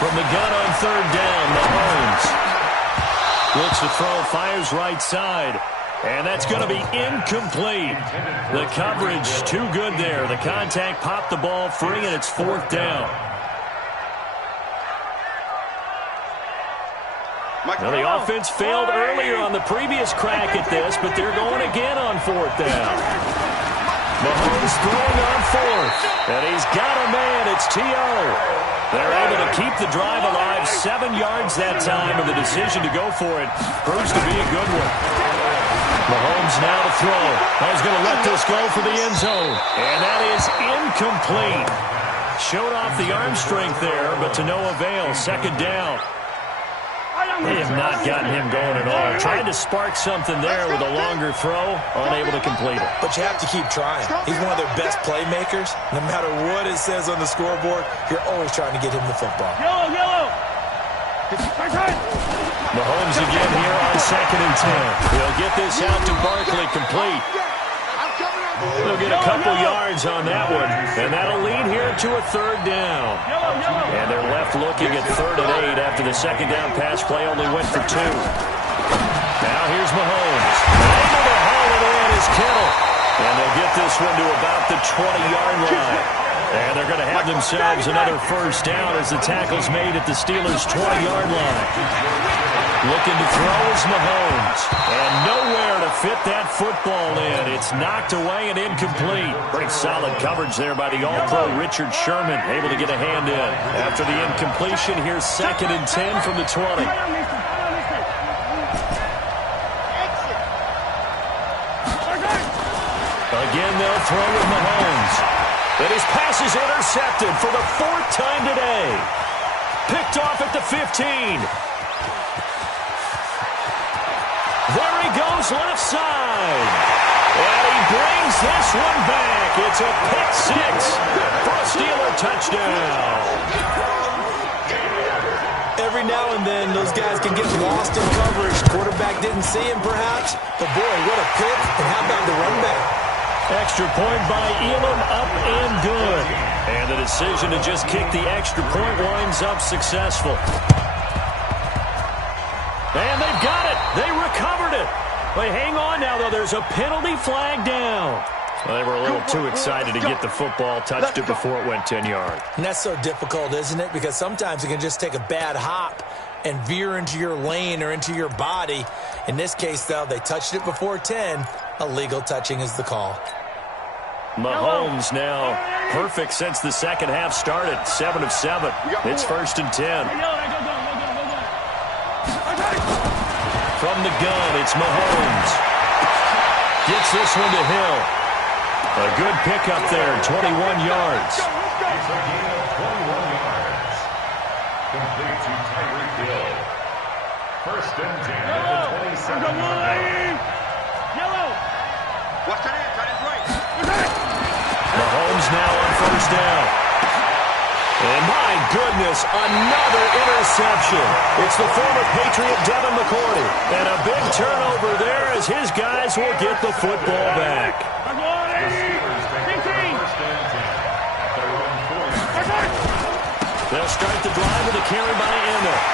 From the gun on third down, Mahomes looks to throw, fires right side. And that's going to be incomplete. The coverage too good there. The contact popped the ball free, and it's fourth down. Now, the offense failed earlier on the previous crack at this, but they're going again on fourth down. Mahomes throwing on fourth, and he's got a man. It's T.O. They're able to keep the drive alive, 7 yards that time, and the decision to go for it proves to be a good one. Mahomes now to throw. He's going to let this go for the end zone, and that is incomplete. Showed off the arm strength there, but to no avail. Second down. They have not gotten him going at all. Tried to spark something there with a longer throw, unable to complete it. But you have to keep trying. He's one of their best playmakers. No matter what it says on the scoreboard, you're always trying to get him the football. Yellow. Mahomes again here on 2nd and 10. He'll get this out to Barkley, complete. They'll get a couple yards on that one, and that'll lead here to a third down. And they're left looking at 3rd and 8 after the second down pass play only went for 2. Now here's Mahomes. Able to haul it in is Kittle. And they'll get this one to about the 20-yard line. And they're going to have themselves another first down as the tackle's made at the Steelers' 20-yard line. Looking to throw is Mahomes. And nowhere to fit that football in. It's knocked away and incomplete. Pretty solid coverage there by the All-Pro Richard Sherman. Able to get a hand in. After the incompletion, here's 2nd and 10 from the 20. Again, they'll throw with Mahomes. And his pass is intercepted for the 4th time today. Picked off at the 15. There he goes, left side. And he brings this one back. It's a pick 6 for a Steeler touchdown. Every now and then, those guys can get lost in coverage. Quarterback didn't see him, perhaps. But, boy, what a pick. And how about the run back? Extra point by Elam, up and good. And the decision to just kick the extra point winds up successful. And they've got it. They recovered it. They hang on now, though. There's a penalty flag down. Well, they were a little too excited to get the football, touched it before it went 10 yards. And that's so difficult, isn't it? Because sometimes it can just take a bad hop and veer into your lane or into your body. In this case, though, they touched it before 10. Illegal touching is the call. Mahomes now perfect since the second half started. 7 of 7. It's 1st and 10. From the gun, it's Mahomes. Gets this one to Hill. A good pickup there, 21 yards. It's a gain of 21 yards. Complete to Tyreek Hill. 1st and 10 at the 27-yard line. Watch that hand, right. Mahomes now on 1st down. And my goodness, another interception. It's the former Patriot Devin McCourty. And a big turnover there as his guys will get the football back. The Steelers take over 1st and 10 at their own 40. They'll start the drive with a carry by Emmett.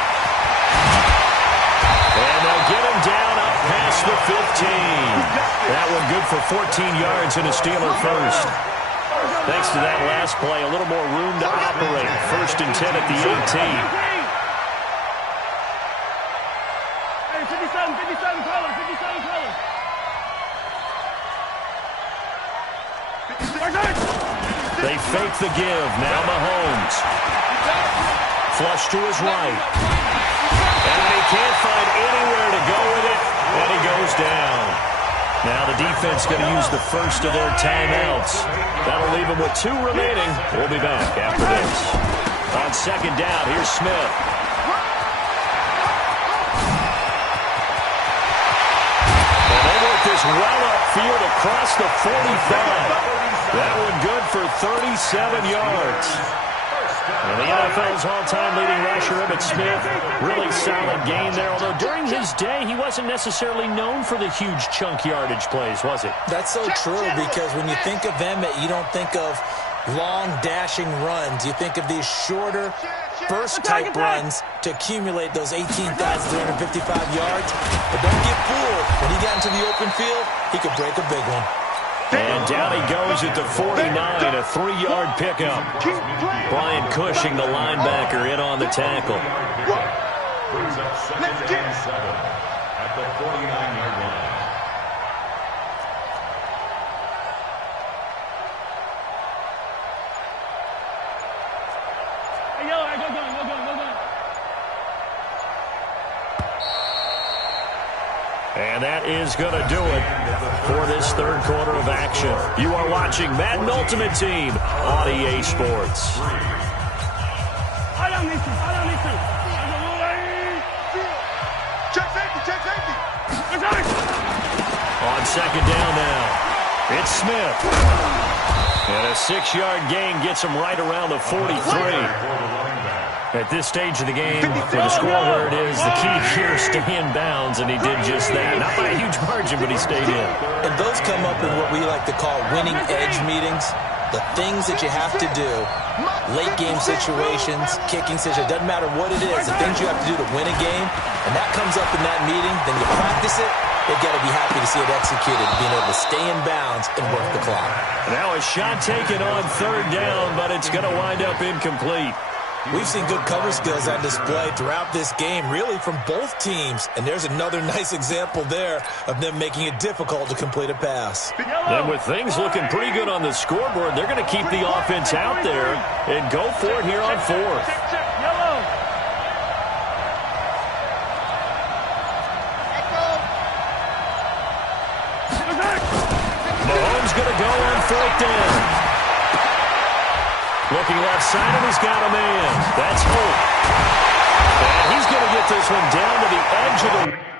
And they'll get him down up past the 15. That one good for 14 yards and a Steeler first. Thanks to that last play, a little more room to operate. 1st and 10 at the 18. Hey, 57 colors. They fake the give. Now Mahomes. Flush to his right. And he can't find anywhere to go with it. And he goes down. Now the defense going to use the first of their timeouts. That'll leave them with 2 remaining. We'll be back after this. On 2nd down, here's Smith. And they work this well upfield across the 45. That one good for 37 yards. And the NFL's all-time leading rusher, Emmitt Smith, really solid game there. Although during his day, he wasn't necessarily known for the huge chunk yardage plays, was it? That's so true, because when you think of Emmitt, you don't think of long, dashing runs. You think of these shorter, burst-type runs to accumulate those 18,355 yards. But don't get fooled. When he got into the open field, he could break a big one. And down he goes at the 49, a 3-yard pickup. Brian Cushing, the linebacker, in on the tackle. Brings up second and 7 at the 49-yard line. And that is going to do it for this third quarter of action. You are watching Madden Ultimate Team on EA Sports. Check safety, check safety. On second down now, it's Smith. And a 6-yard gain gets him right around the 43. At this stage of the game, for the score where it is, the key here is stay in bounds, and he did just that. Not by a huge margin, but he stayed in. And those come up in what we like to call winning edge meetings. The things that you have to do, late game situations, kicking situations, doesn't matter what it is, the things you have to do to win a game, and that comes up in that meeting, then you practice it, they've got to be happy to see it executed, being able to stay in bounds and work the clock. Now a shot taken on third down, but it's going to wind up incomplete. We've seen good cover skills on display throughout this game, really from both teams. And there's another nice example there of them making it difficult to complete a pass. And with things looking pretty good on the scoreboard, they're going to keep the offense out there and go for it here on fourth. Mahomes going to go on fourth down. Looking left side, and he's got a man. That's Hope. And he's going to get this one down to the edge of the...